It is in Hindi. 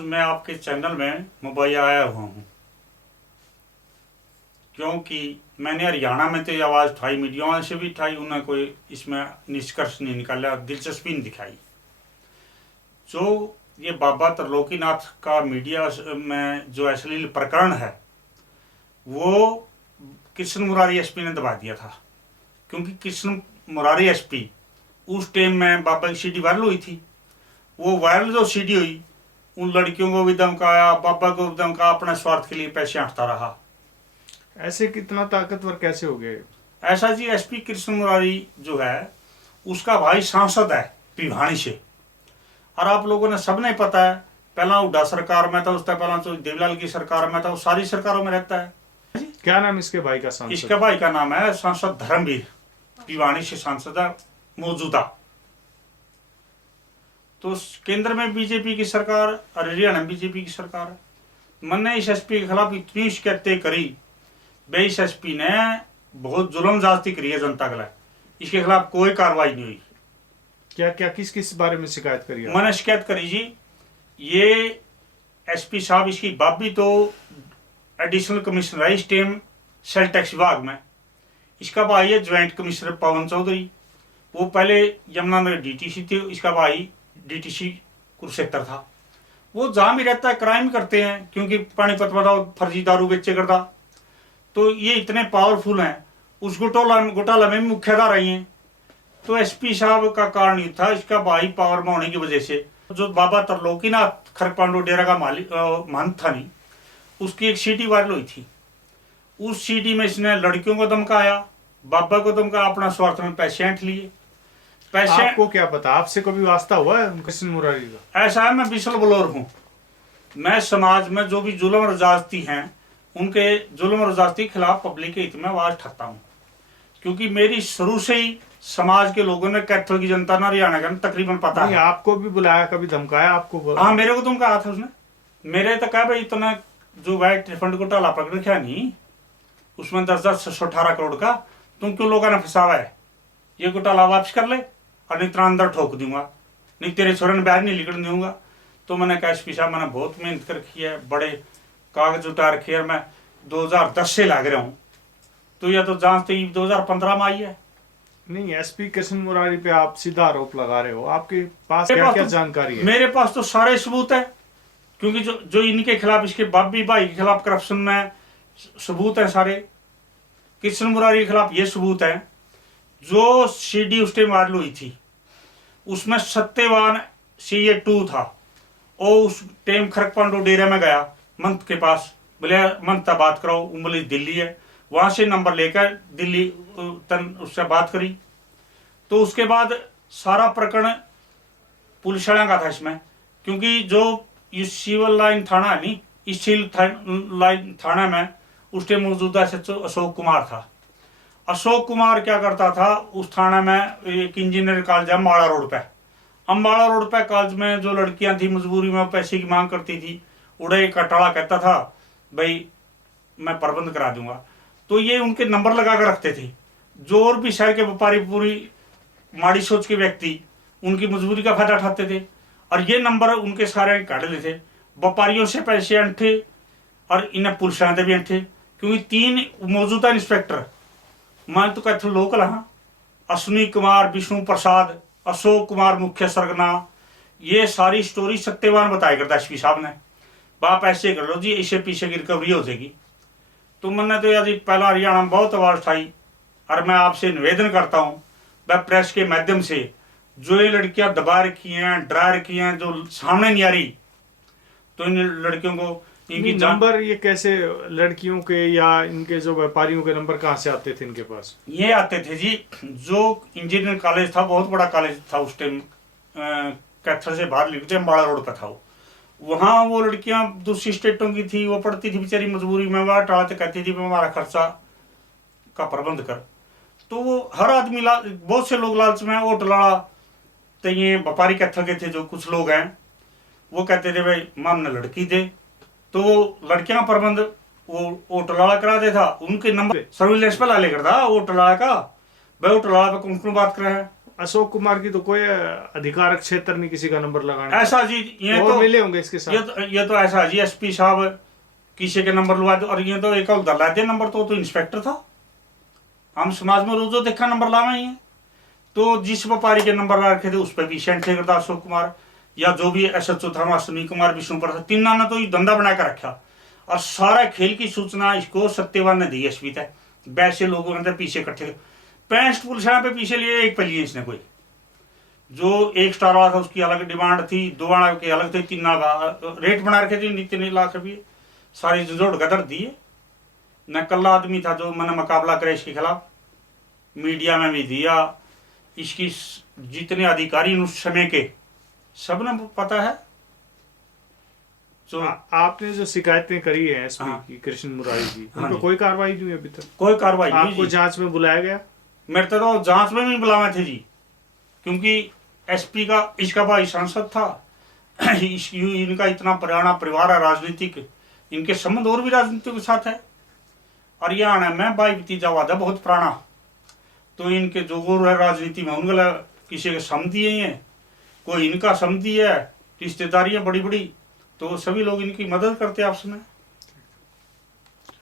आज मैं आपके चैनल में मुबैया आया हुआ हूँ क्योंकि मैंने हरियाणा में तो ये आवाज़ उठाई, मीडिया वाले से भी उठाई, उन्हें कोई इसमें निष्कर्ष नहीं निकाला, दिलचस्पी नहीं दिखाई। जो ये बाबा त्रिलोकीनाथ का मीडिया में जो अश्लील प्रकरण है वो कृष्ण मुरारी एसपी ने दबा दिया था, क्योंकि कृष्ण मुरारी एसपी उस टाइम में बाबा की सीडी वायरल हुई थी। वो वायरल जो सीडी हुई, उन लड़कियों को भी धमकाया, बाबा को भी धमकाया, अपने स्वार्थ के लिए पैसे हटता रहा। ऐसे कितना ताकतवर कैसे हो गए? ऐसा जी, एसपी कृष्ण मुरारी जो है उसका भाई सांसद है भिवानी से, और आप लोगों ने सबने पता है, पहला हुड्डा सरकार में था, उससे पहला तो देवलाल की सरकार में था, वो सारी सरकारों में रहता है। क्या नाम इसके भाई का? सांसद इसके भाई का नाम है सांसद धर्मवीर, भिवानी से सांसद है मौजूदा। तो केंद्र में बीजेपी की सरकार और हरियाणा में बीजेपी की सरकार है। मैंने इस एसपी के खिलाफ इतनी शिकायतें करी, बे इस एसपी ने बहुत जुल्म ज्यादती करी है जनता के लिए, इसके खिलाफ कोई कार्रवाई नहीं हुई। क्या क्या किस किस बारे में शिकायत करी? मैंने शिकायत करी जी, ये एसपी साहब, इसकी बाबी तो एडिशनल कमिश्नर है इस टाइम सेल टैक्स विभाग में, इसका भाई है ज्वाइंट कमिश्नर पवन चौधरी, वो पहले यमुनानगर डीटीसी थे, इसका भाई डीटीसी कुरुक्षेत्र था। वो जहां भी रहता है क्राइम करते हैं, क्योंकि पानीपत बताओ फर्जी दारू बेचे करता, तो ये इतने पावरफुल हैं, उस घोटाला में मुख्यधारा रही हैं। तो एसपी साहब का कारण ये था, इसका भाई पावर में होने की वजह से, जो बाबा त्रिलोकीनाथ खरपांडो डेरा का मालिक महंत था नहीं, उसकी एक सीडी वायरल हुई थी। उस सीडी में इसने लड़कियों को धमकाया, बाबा को धमकाया, अपना स्वार्थ में पैसे ऐंठ लिए। पैसे आपको क्या पता? आपसे कभी वास्ता हुआ है कृष्ण मुरारी का? ऐसा है, मैं विसल ब्लोअर हूँ। मैं समाज में जो भी जुल्म और ज्यादती हैं, उनके जुल्म और ज्यादती के खिलाफ पब्लिक के हित में आवाज उठाता हूँ, क्योंकि मेरी शुरू से ही समाज के लोगों ने, कैथल की जनता ने, हरियाणा का तकरीबन पता है। आपको भी बुलाया, कभी धमकाया आपको? बोला हाँ, मेरे को धमकाया था उसने। मेरे तो कहा भाई इतना जो वाइट रिफंड घोटाला पकड़ रखा नहीं, उसमें 10-18 करोड़ का, तुम क्यों लोगों ने फंसावा है, ये घोटाला वापस कर ले और नहीं तो अंदर ठोक दूंगा, नहीं तेरे छोरे ने बाहर नहीं निकलने दूंगा। तो मैंने कहा एसपी साहब, मैंने बहुत मेहनत कर रखी है, बड़े कागज उठा रखे है, मैं 2010 से लाग रहा हूँ, तो यह तो जांच तो 2015 में आई है। नहीं, एसपी कृष्ण मुरारी पे आप सीधा आरोप लगा रहे हो, आपके पास क्या क्या जानकारी है? मेरे पास तो सारे सबूत है, क्योंकि जो इनके खिलाफ, इसके बाबी भाई के खिलाफ करप्शन में सबूत है सारे। कृष्ण मुरारी के खिलाफ ये सबूत है, जो सीडी उस टाइम वायरल हुई थी उसमें सत्यवान CA2 था, और उस टाइम खरकपांडो डेरा में गया मंत के पास, बोले मंत बात करो, उंगली दिल्ली है, वहां से नंबर लेकर दिल्ली उससे बात करी। तो उसके बाद सारा प्रकरण पुलिस का था इसमें, क्योंकि जो सिविल लाइन थाना है नहीं, इस सिविल लाइन थाना में उस टाइम मौजूदा सचिव अशोक कुमार था। अशोक कुमार क्या करता था, उस थाना में एक इंजीनियर कॉलेज है अम्बाड़ा रोड पे, अम्बाड़ा रोड पे कॉलेज में जो लड़कियां थी मजबूरी में पैसे की मांग करती थी, उड़े कटाड़ा कहता था भाई मैं प्रबंध करा दूंगा, तो ये उनके नंबर लगा कर रखते थे। जो और भी शहर के व्यापारी, पूरी माड़ी सोच के व्यक्ति उनकी मजबूरी का फायदा उठाते थे, और ये नंबर उनके सारे काट लेते। व्यापारियों से पैसे अंठे और इन्हें पुलिस भी अंठे, क्योंकि 3 मौजूदा इंस्पेक्टर, मैं तो कहता लोकल, हाँ, अश्विनी कुमार, विष्णु प्रसाद, अशोक कुमार मुख्य सरगना, ये सारी स्टोरी सत्यवान बताया करता एसपी साहब ने, बाप ऐसे कर लो जी, इससे पीछे की रिकवरी हो जाएगी। तो मैंने तो यार पहला हरियाणा में बहुत आवाज उठाई, और मैं आपसे निवेदन करता हूँ वह प्रेस के माध्यम से, जो ये लड़कियां दबा रखी हैं, डरा रखी हैं, जो सामने नहीं आ रही, तो इन लड़कियों को इनकी नंबर ये कैसे, लड़कियों के या इनके जो व्यापारियों के नंबर कहाँ से आते थे इनके पास? ये आते थे जी, जो इंजीनियर कॉलेज था, बहुत बड़ा कॉलेज था उस टाइम, कैथल से बाहर निकलते अम्बाड़ा रोड पर था, वहाँ वो लड़कियां दूसरी स्टेटों की थी, वो पढ़ती थी बेचारी मजबूरी में, वह टालते कहती थी हमारा खर्चा का प्रबंध कर। तो वो हर आदमी, बहुत से लोग लालच में, होटल वाला, तो ये व्यापारी कैथल के थे जो कुछ लोग हैं, वो कहते थे भाई मामने लड़की दे, तो वो लड़कियां प्रबंध वो होटल वाला करा दे था, उनके नंबर सर्विलेंस पे ला लेकर था होटल वाला का, भाई होटल वाला पे कौन बात कर रहे हैं, अशोक कुमार की तो कोई अधिकारक क्षेत्र नहीं किसी का नंबर लगाने का। ऐसा जी ये और तो मिले होंगे इसके साथ। ये तो ऐसा जी एसपी साहब किसी के नंबर लगा दे, और ये तो एक उधर लाते नंबर, तो इंस्पेक्टर था। हम समाज में रोजो देखा नंबर लावे ही है। तो जिस व्यापारी के नंबर ला रखे थे उस पर भी सेंट करता अशोक कुमार, या जो भी एसएचओ था वहां सुनील कुमार विष्णु प्रसाद, तीनों ने तो ये धंधा बना कर रखा। और सारा खेल की सूचना इसको सत्यवान ने दी एसपी तक। वैसे लोगों ने पीछे इकट्ठे 65 पुलिस पे पीछे लिए, एक पे लिए इसने कोई। जो एक स्टार वाला था उसकी अलग डिमांड थी, 2 आना के अलग थे, 3 का रेट बना रखे थे 3 लाख रुपये, सारी जोड़ गदर दिए। न कल्ला आदमी था जो मैंने मुकाबला करे इसके खिलाफ, मीडिया में भी दिया। इसकी जितने अधिकारी उस समय के सबने पता है। तो आपने जो शिकायतें करी है एसपी हाँ। की कृष्ण मुरारी की, हाँ उन पर जी। कोई कार्रवाई नहीं हुई अभी तक? कोई कार्रवाई नहीं आपको जी। जांच में बुलाया गया? मेरे तो जांच में भी बुलावे थे जी, क्योंकि एसपी का इसका भाई सांसद था। इनका इतना पुराना परिवार है राजनीतिक, इनके संबंध और भी राजनीतिक के साथ है। हरियाणा में भाई भतीजा वादा बहुत पुराना, तो इनके जो गुरु है राजनीति में उनका किसी के समझी है, कोई इनका समझी है, रिश्तेदारियां बड़ी बड़ी, तो सभी लोग इनकी मदद करते आपस में।